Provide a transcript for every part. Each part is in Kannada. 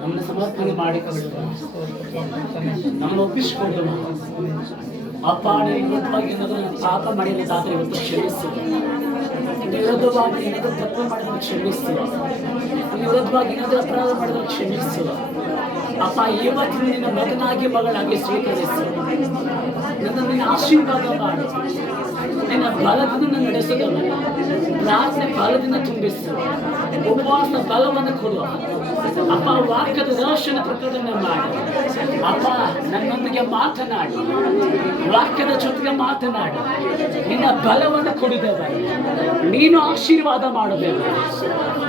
ನಮ್ಮನ್ನು ಸಮರ್ಪಣೆ ಮಾಡಿಕೊಳ್ಳುವ ನಮ್ಮನ್ನು ಒಪ್ಪಿಸಿಕೊಳ್ಳುವ ಅಪ್ಪ ವಿರುದ್ಧವಾಗಿ ಏನಾದರೂ ಪಾಪ ಮಾಡಿರೋದಾದರೆ ಇವತ್ತು ಕ್ಷಮಿಸು. ವಿರುದ್ಧವಾಗಿ ಏನಾದರೂ ತಪ್ಪು ಮಾಡಿದ್ರೆ ಕ್ಷಮಿಸು. ವಿರುದ್ಧವಾಗಿ ಏನಾದರೂ ಅಪರಾಧ ಮಾಡಿದ್ರೆ ಕ್ಷಮಿಸು. ಅಪ್ಪ ಇವತ್ತು ನಿನ್ನ ಮಗನಾಗಿ ಮಗಳಾಗಿ ಸ್ವೀಕರಿಸು. ನನ್ನನ್ನು ನಿನ್ನ ಆಶೀರ್ವಾದ ಮಾಡು. ನಿನ್ನ ಬಲದಿಂದ ನಡೆಸುತ್ತವೆ. ಪ್ರಾರ್ಥನೆ ಬಲದಿಂದ ತುಂಬಿಸು. ಉಪವಾಸ ಬಲವನ್ನು ಕೊಡು. ಅಪ್ಪ ವಾಕ್ಯದ ರಹಸ್ಯನ ಪ್ರಕಟಣೆ ಮಾಡಿ. ಅಪ್ಪ ನನ್ನೊಂದಿಗೆ ಮಾತನಾಡಿ. ವಾಕ್ಯದ ಜೊತೆಗೆ ಮಾತನಾಡಿ. ನಿನ್ನ ಬಲವನ್ನು ಕೊಡಿದೆವು. ನೀನು ಆಶೀರ್ವಾದ ಮಾಡಬೇಕು.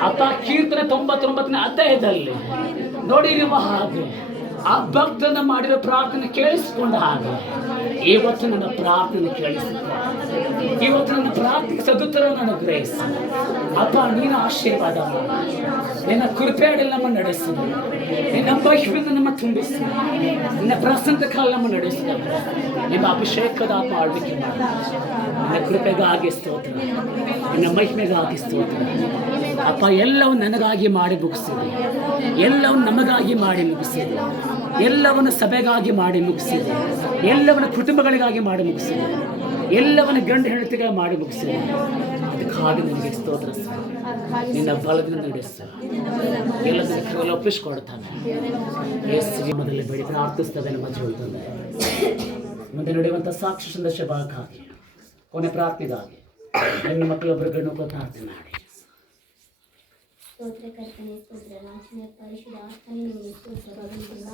ಅಪ್ಪ ಕೀರ್ತನೆ 99ನೇ ಅಧ್ಯಾಯದಲ್ಲಿ ನೋಡಿರುವ ಹಾಗೆ ಆ ಭಕ್ತನ ಮಾಡಿದ ಪ್ರಾರ್ಥನೆ ಕೇಳಿಸಿಕೊಂಡ ಹಾಗೆ ಇವತ್ತು ನನ್ನ ಪ್ರಾರ್ಥನೆ ಕೇಳಿಸುತ್ತೆ. ಇವತ್ತು ನನ್ನ ಪ್ರಾರ್ಥನೆ ಸದುತ್ತರವನ್ನು ಅನುಗ್ರಹಿಸು. ಅಪ್ಪ ನೀನು ಆಶೀರ್ವಾದ ಮಾಡು. ನಿನ್ನ ಕೃಪೆಯಲ್ಲಿ ನಮ್ಮ ನಡೆಸು. ನಿನ್ನ ಮಹಿಮೆಯಿಂದ ನಮ್ಮ ತುಂಬಿಸು. ನಿನ್ನ ಪ್ರಸನ್ನ ಕಾಲ ನಮ್ಮ ನಡೆಸು. ನಿಮ್ಮ ಅಭಿಷೇಕದ ಆತ್ಮ ಆಳ್ವಿಕೆ ಮಾಡು. ನಿನ್ನ ಕೃಪೆಗಾಗಿ ಸ್ತೋತ್ರ. ನಿನ್ನ ಮಹಿಮೆಗಾಗಿ ಸ್ತೋತ್ರ. ಅಪ್ಪ ಎಲ್ಲವನ್ನು ನನಗಾಗಿ ಮಾಡಿ ಮುಗಿಸಿದೆ. ಎಲ್ಲವನ್ನು ನಮಗಾಗಿ ಮಾಡಿ ಮುಗಿಸಿದೆ. ಎಲ್ಲವನ್ನು ಸಭೆಗಾಗಿ ಮಾಡಿ ಮುಗಿಸಿದೆ. ಎಲ್ಲವನ್ನ ಕುಟುಂಬಗಳಿಗಾಗಿ ಮಾಡಿ ಮುಗಿಸಿದೆ. ಎಲ್ಲವನ್ನ ಗಂಡು ಹೆಂಡತಿಗಾಗಿ ಮಾಡಿ ಮುಗಿಸಿದೆ. ಅದಕ್ಕಾಗಿ ನನಗೆ ಸ್ತೋತ್ರ. ನಿನ್ನ ಬಲದಿಂದ ನಡೆಸು. ಎಲ್ಲದನ್ನು ಒಪ್ಪಿಸಿಕೊಡ್ತಾನೆ. ಯೇಸುವಿನ ಮೊದಲೇ ಬೇಡಿ ಪ್ರಾರ್ಥಿಸ್ತೇವೆ ನಮ್ಮ ಜೀವಿತದಲ್ಲಿ. ಮುಂದೆ ನಡೆಯುವಂಥ ಸಾಕ್ಷಿ ಸಂದೇಶ ಭಾಗಕ್ಕಾಗಿ ಕೊನೆ ಪ್ರಾರ್ಥನೆಗಾಗಿ ಹೆಣ್ಣು ಮಕ್ಕಳೊಬ್ಬರು ಗಂಡು ಮಕ್ಕಳು ಪ್ರಾರ್ಥನೆ ಮಾಡಿ. ಸ್ತೋತ್ರ ಕರ್ತನೆ, ಸ್ತೋತ್ರ ರಾಜನೇ, ಪರಿಶುದ್ಧ ಆತ್ಮನೇ, ನಿಮಗೆ ಸ್ತೋತ್ರ.